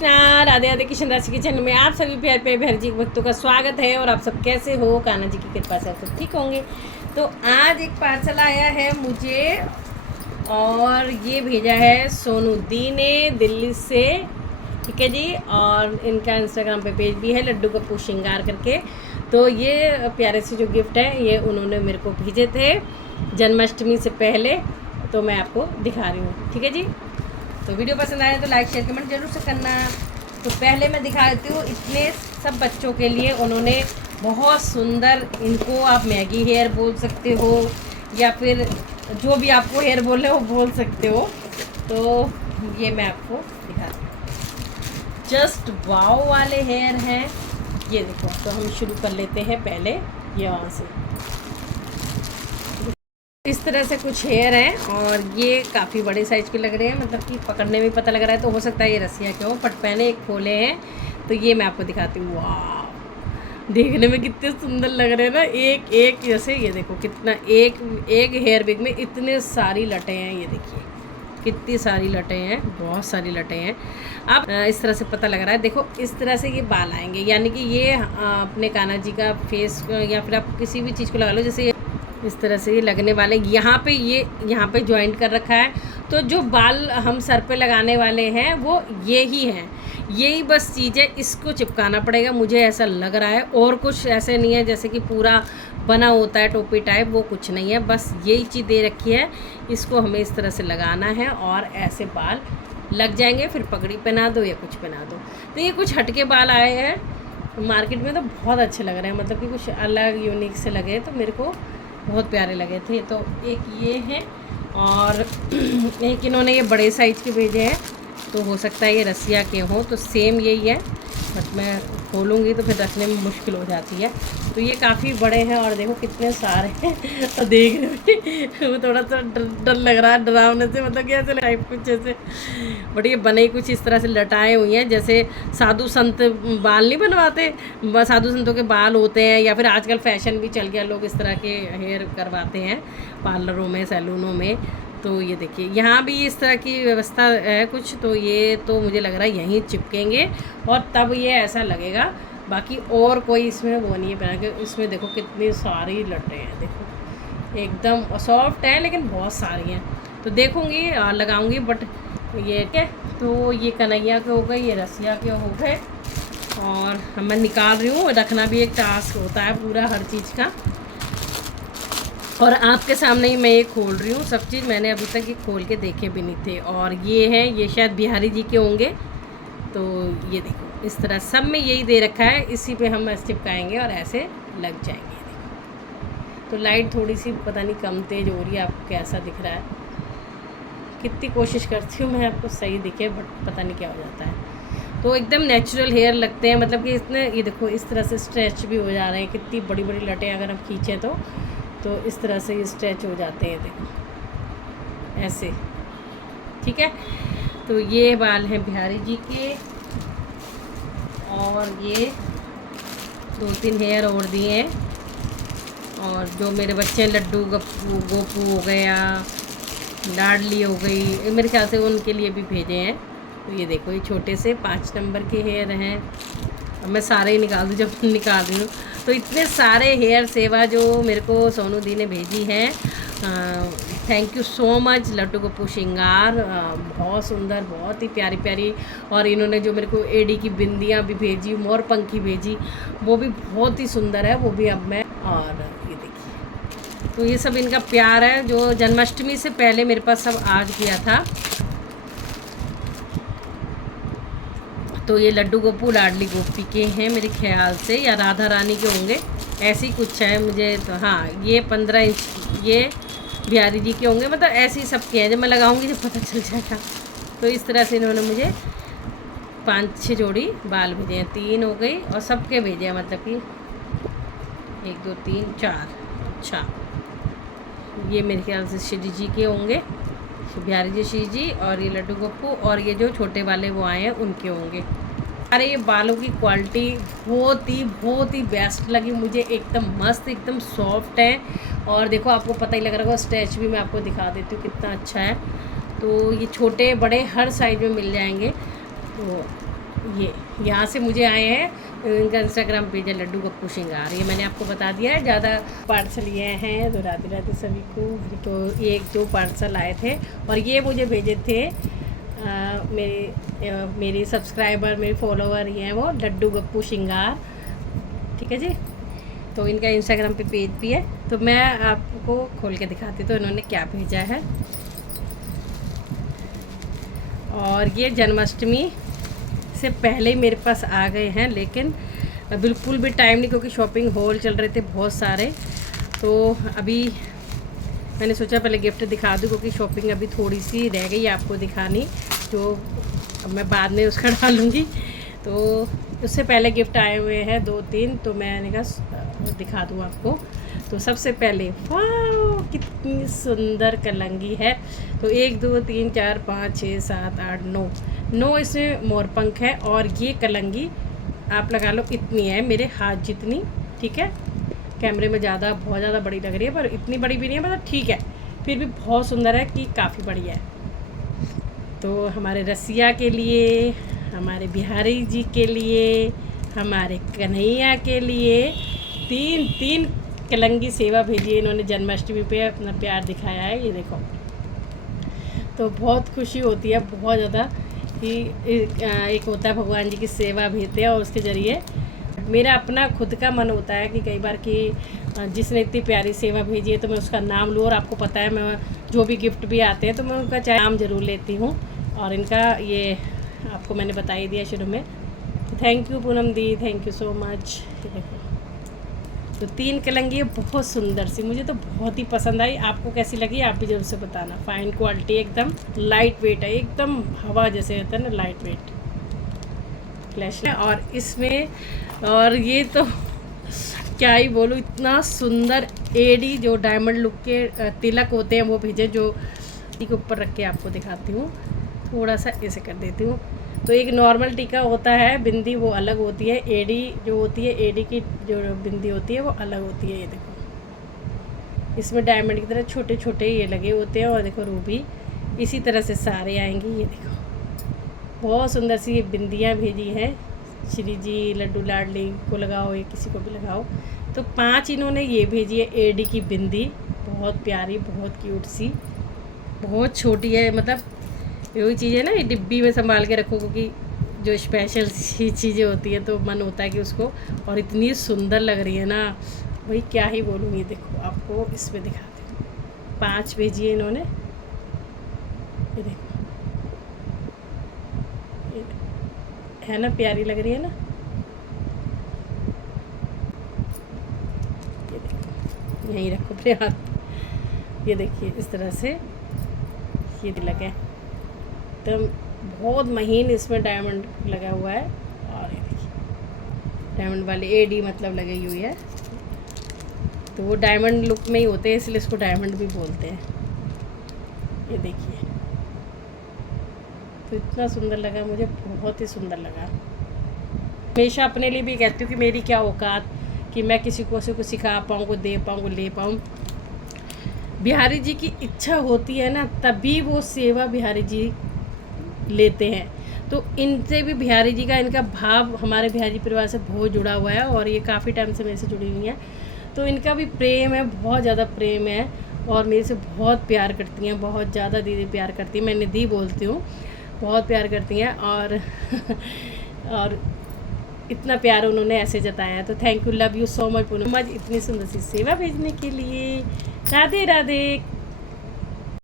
कृष्णा, राधे राधे। किशन राशि किचन में आप सभी प्यार पे भैर जी भक्तों का स्वागत है। और आप सब कैसे हो? कान्हा जी की कृपा से आप सब ठीक होंगे। तो आज एक पार्सल आया है मुझे और ये भेजा है सोनू दी ने दिल्ली से, ठीक है जी। और इनका इंस्टाग्राम पे पेज भी है लड्डू गप्पू श्रृंगार करके। तो ये प्यारे से जो गिफ्ट है ये उन्होंने मेरे को भेजे थे जन्माष्टमी से पहले, तो मैं आपको दिखा रही हूँ, ठीक है जी। तो वीडियो पसंद आए तो लाइक शेयर कमेंट जरूर से करना। तो पहले मैं दिखा देती हूँ, इतने सब बच्चों के लिए उन्होंने बहुत सुंदर, इनको आप मैगी हेयर बोल सकते हो या फिर जो भी आपको हेयर बोले वो बोल सकते हो। तो ये मैं आपको दिखाती हूँ, जस्ट वाव वाले हेयर हैं ये देखो। तो हम शुरू कर लेते हैं पहले ये वहाँ से। इस तरह से कुछ हेयर हैं और ये काफ़ी बड़े साइज़ के लग रहे हैं, मतलब कि पकड़ने में पता लग रहा है। तो हो सकता है ये रस्सियाँ क्यों, बट मैंने एक खोले हैं तो ये मैं आपको दिखाती हूँ। वाह, देखने में कितने सुंदर लग रहे हैं ना, एक एक जैसे। ये देखो कितना, एक एक हेयर बिग में इतने सारी लटें हैं। ये देखिए कितनी सारी लटें हैं, बहुत सारी लटें हैं। अब इस तरह से पता लग रहा है, देखो इस तरह से ये बाल आएंगे, यानी कि ये अपने कान्हा जी का फेस या फिर आप किसी भी चीज़ को लगा लो, जैसे इस तरह से ये लगने वाले। यहाँ पे ये यहाँ पे जॉइंट कर रखा है। तो जो बाल हम सर पे लगाने वाले हैं वो ये ही हैं, यही बस चीज़ है, इसको चिपकाना पड़ेगा मुझे ऐसा लग रहा है। और कुछ ऐसे नहीं है जैसे कि पूरा बना होता है टोपी टाइप, वो कुछ नहीं है, बस यही चीज़ दे रखी है। इसको हमें इस तरह से लगाना है और ऐसे बाल लग जाएंगे। फिर पगड़ी पहना दो या कुछ पहना दो। तो ये कुछ हटके बाल आए हैं मार्केट में, तो बहुत अच्छे लग रहे हैं, मतलब कि कुछ अलग यूनिक से लगे, तो मेरे को बहुत प्यारे लगे थे। तो एक ये है और एक इन्होंने ये बड़े साइज़ के भेजे हैं, तो हो सकता है ये रस्सियाँ के हों। तो सेम यही है, बट मैं खोलूँगी तो फिर रखने में मुश्किल हो जाती है। तो ये काफ़ी बड़े हैं और देखो कितने सारे हैं। और देखने में वो थोड़ा सा डर लग रहा है, डरावने से, मतलब कि ऐसे टाइप कुछ ऐसे। बट ये बने कुछ इस तरह से लटाए हुई हैं, जैसे साधु संत बाल नहीं बनवाते, साधु संतों के बाल होते हैं, या फिर आजकल फैशन भी चल गया, लोग इस तरह के हेयर करवाते हैं पार्लरों में, सैलूनों में। तो ये देखिए यहाँ भी इस तरह की व्यवस्था है कुछ। तो ये तो मुझे लग रहा है यहीं चिपकेंगे और तब ये ऐसा लगेगा, बाकी और कोई इसमें वो नहीं है पहना के। इसमें देखो कितनी सारी लटें हैं, देखो एकदम सॉफ्ट है लेकिन बहुत सारी हैं। तो देखूँगी लगाऊंगी, बट ये क्या, तो ये कन्हैया के हो गए, ये रसिया के हो गए। और मैं निकाल रही हूँ, रखना भी एक टास्क होता है पूरा हर चीज़ का। और आपके सामने ही मैं ये खोल रही हूँ, सब चीज़ मैंने अभी तक ये खोल के देखे भी नहीं थे। और ये हैं, ये शायद बिहारी जी के होंगे। तो ये देखो इस तरह सब में यही दे रखा है, इसी पे हम चिपकाएंगे और ऐसे लग जाएंगे। देखो तो लाइट थोड़ी सी पता नहीं कम तेज़ हो रही है, आपको कैसा दिख रहा है? कितनी कोशिश करती हूँ मैं आपको सही दिखे, बट पता नहीं क्या हो जाता है। तो एकदम नेचुरल हेयर लगते हैं, मतलब कि इसने ये देखो इस तरह से स्ट्रेच भी हो जा रहे हैं। कितनी बड़ी बड़ी लटें अगर हम खींचें तो इस तरह से ये स्ट्रेच हो जाते हैं, देखो ऐसे, ठीक है। तो ये बाल हैं बिहारी जी के, और ये 2-3 हेयर और दिए हैं। और जो मेरे बच्चे लड्डू गप्पू गोपू हो गया, लाडली हो गई, मेरे ख्याल से उनके लिए भी भेजे हैं। तो ये देखो ये छोटे से 5 नंबर के हेयर हैं। अब मैं सारे ही निकाल दूँ, जब निकाल रही हूँ। तो इतने सारे हेयर सेवा जो मेरे को सोनू दी ने भेजी हैं, थैंक यू सो मच। लड्डू गप्पू श्रृंगार बहुत सुंदर, बहुत ही प्यारी प्यारी। और इन्होंने जो मेरे को एडी की बिंदियाँ भी भेजी, मोर पंखी भेजी, वो भी बहुत ही सुंदर है, वो भी अब मैं। और ये देखिए, तो ये सब इनका प्यार है जो जन्माष्टमी से पहले मेरे पास सब आज किया था। तो ये लड्डू गोपू लाडली गोपी के हैं मेरे ख्याल से, या राधा रानी के होंगे, ऐसे ही कुछ है मुझे। तो हाँ, ये 15 इंच ये बिहारी जी के होंगे, मतलब ऐसे ही सब के हैं। जब मैं लगाऊंगी जब पता चल जाएगा। तो इस तरह से इन्होंने मुझे 5-6 जोड़ी बाल भेजे हैं, 3 हो गई और सबके भेजे हैं, मतलब कि 1 2 3 4। अच्छा, ये मेरे ख्याल से श्री जी के होंगे, बिहारी जी, श्री जी, और ये लड्डू गप्पू, और ये जो छोटे वाले वो आए हैं उनके होंगे। अरे ये बालों की क्वालिटी बहुत ही बेस्ट लगी मुझे, एकदम मस्त, एकदम सॉफ्ट है। और देखो आपको पता ही लग रहा होगा, स्ट्रेच भी मैं आपको दिखा देती हूँ कितना अच्छा है। तो ये छोटे बड़े हर साइज में मिल जाएंगे। तो ये यहाँ से मुझे आए हैं, इनका इंस्टाग्राम पेज है लड्डू गप्पू श्रृंगार, ये मैंने आपको बता दिया है। ज़्यादा पार्सल ये हैं, तो राधे राधे सभी को। तो ये 1-2 पार्सल आए थे और ये मुझे भेजे थे मेरी सब्सक्राइबर, मेरे फॉलोवर ये हैं, वो लड्डू गप्पू श्रृंगार, ठीक है जी। तो इनका इंस्टाग्राम पे पेज भी है, तो मैं आपको खोल के दिखाती तो इन्होंने क्या भेजा है। और ये जन्माष्टमी से पहले ही मेरे पास आ गए हैं, लेकिन बिल्कुल भी टाइम नहीं, क्योंकि शॉपिंग हॉल चल रहे थे बहुत सारे। तो अभी मैंने सोचा पहले गिफ्ट दिखा दूँ, क्योंकि शॉपिंग अभी थोड़ी सी रह गई आपको दिखानी, जो अब मैं बाद में उसका डालूँगी। तो उससे पहले गिफ्ट आए हुए हैं 2-3, तो मैंने कहा दिखा दूँ आपको। तो सबसे पहले वाह कितनी सुंदर कलंगी है। तो 1 2 3 4 5 6 7 8 9 इसमें मोरपंख है, और ये कलंगी आप लगा लो इतनी है, मेरे हाथ जितनी, ठीक है। कैमरे में बहुत ज़्यादा बड़ी लग रही है, पर इतनी बड़ी भी नहीं है, मतलब ठीक है, फिर भी बहुत सुंदर है कि काफ़ी बढ़िया है। तो हमारे रसिया के लिए, हमारे बिहारी जी के लिए, हमारे कन्हैया के लिए 3 कलंगी सेवा भेजी है इन्होंने। जन्माष्टमी पे अपना प्यार दिखाया है, ये देखो। तो बहुत खुशी होती है बहुत ज़्यादा कि एक होता है भगवान जी की सेवा भेजते हैं, और उसके ज़रिए मेरा अपना खुद का मन होता है कि कई बार कि जिसने इतनी प्यारी सेवा भेजी है तो मैं उसका नाम लूँ। और आपको पता है मैं जो भी गिफ्ट भी आते हैं तो मैं उनका चाहे नाम ज़रूर लेती हूँ, और इनका ये आपको मैंने बता ही दिया शुरू में। Thank you Poonam the, thank you so much. देखो तो 3 कलंगी बहुत सुंदर सी, मुझे तो बहुत ही पसंद आई। आपको कैसी लगी आप भी जरूर से बताना। फाइन क्वालिटी, एकदम लाइट वेट है, एकदम हवा जैसे होता है ना, लाइट वेट फ्लैश है। और इसमें और ये तो क्या ही बोलूँ, इतना सुंदर एडी जो डायमंड लुक के तिलक होते हैं वो भेजे, जो के ऊपर रख के आपको दिखाती हूँ। थोड़ा सा ऐसे कर देती हूँ। तो एक नॉर्मल टीका होता है, बिंदी वो अलग होती है, एडी जो होती है, एडी की जो बिंदी होती है वो अलग होती है। ये देखो इसमें डायमंड की तरह छोटे छोटे ये लगे होते हैं, और देखो रूबी इसी तरह से सारे आएंगे। ये देखो बहुत सुंदर सी ये बिंदियाँ भेजी हैं। श्री जी लड्डू लाडली को लगाओ या किसी को भी लगाओ। तो 5 इन्होंने ये भेजी है एडी की बिंदी, बहुत प्यारी, बहुत क्यूट सी, बहुत छोटी है। मतलब वही चीज़ है ना, ये डिब्बी में संभाल के रखो, क्योंकि जो स्पेशल सी चीज़ें होती है तो मन होता है कि उसको, और इतनी सुंदर लग रही है ना भाई, क्या ही बोलूँ। ये देखो आपको इसमें दिखाती हूँ, 5 भेजी है इन्होंने। ये देखो है ना, प्यारी लग रही है ना। ये देखो यहीं रखो अपने हाथ। ये देखिए इस तरह से ये तिलक है, तो बहुत महीन इसमें डायमंड लगा हुआ है। और ये देखिए डायमंड वाली एडी मतलब लगी हुई है, तो वो डायमंड लुक में ही होते हैं, इसलिए इसको डायमंड भी बोलते हैं। ये देखिए तो इतना सुंदर लगा मुझे, बहुत ही सुंदर लगा। हमेशा अपने लिए भी कहती हूँ कि मेरी क्या औकात कि मैं किसी को सिखा पाऊँ, को दे पाऊँ, को ले पाऊँ। बिहारी जी की इच्छा होती है ना, तभी वो सेवा बिहारी जी लेते हैं। तो इनसे भी बिहारी जी का, इनका भाव हमारे बिहारी परिवार से बहुत जुड़ा हुआ है, और ये काफ़ी टाइम से मेरे से जुड़ी हुई हैं। तो इनका भी प्रेम है, बहुत ज़्यादा प्रेम है, और मेरे से बहुत प्यार करती हैं, बहुत ज़्यादा दीदी प्यार करती हैं। मैं निधि बोलती हूँ, बहुत प्यार करती हैं। और इतना प्यार उन्होंने ऐसे जताया है। तो thank you, love you so much Poonam, इतनी सुंदर सी सेवा भेजने के लिए। राधे राधे।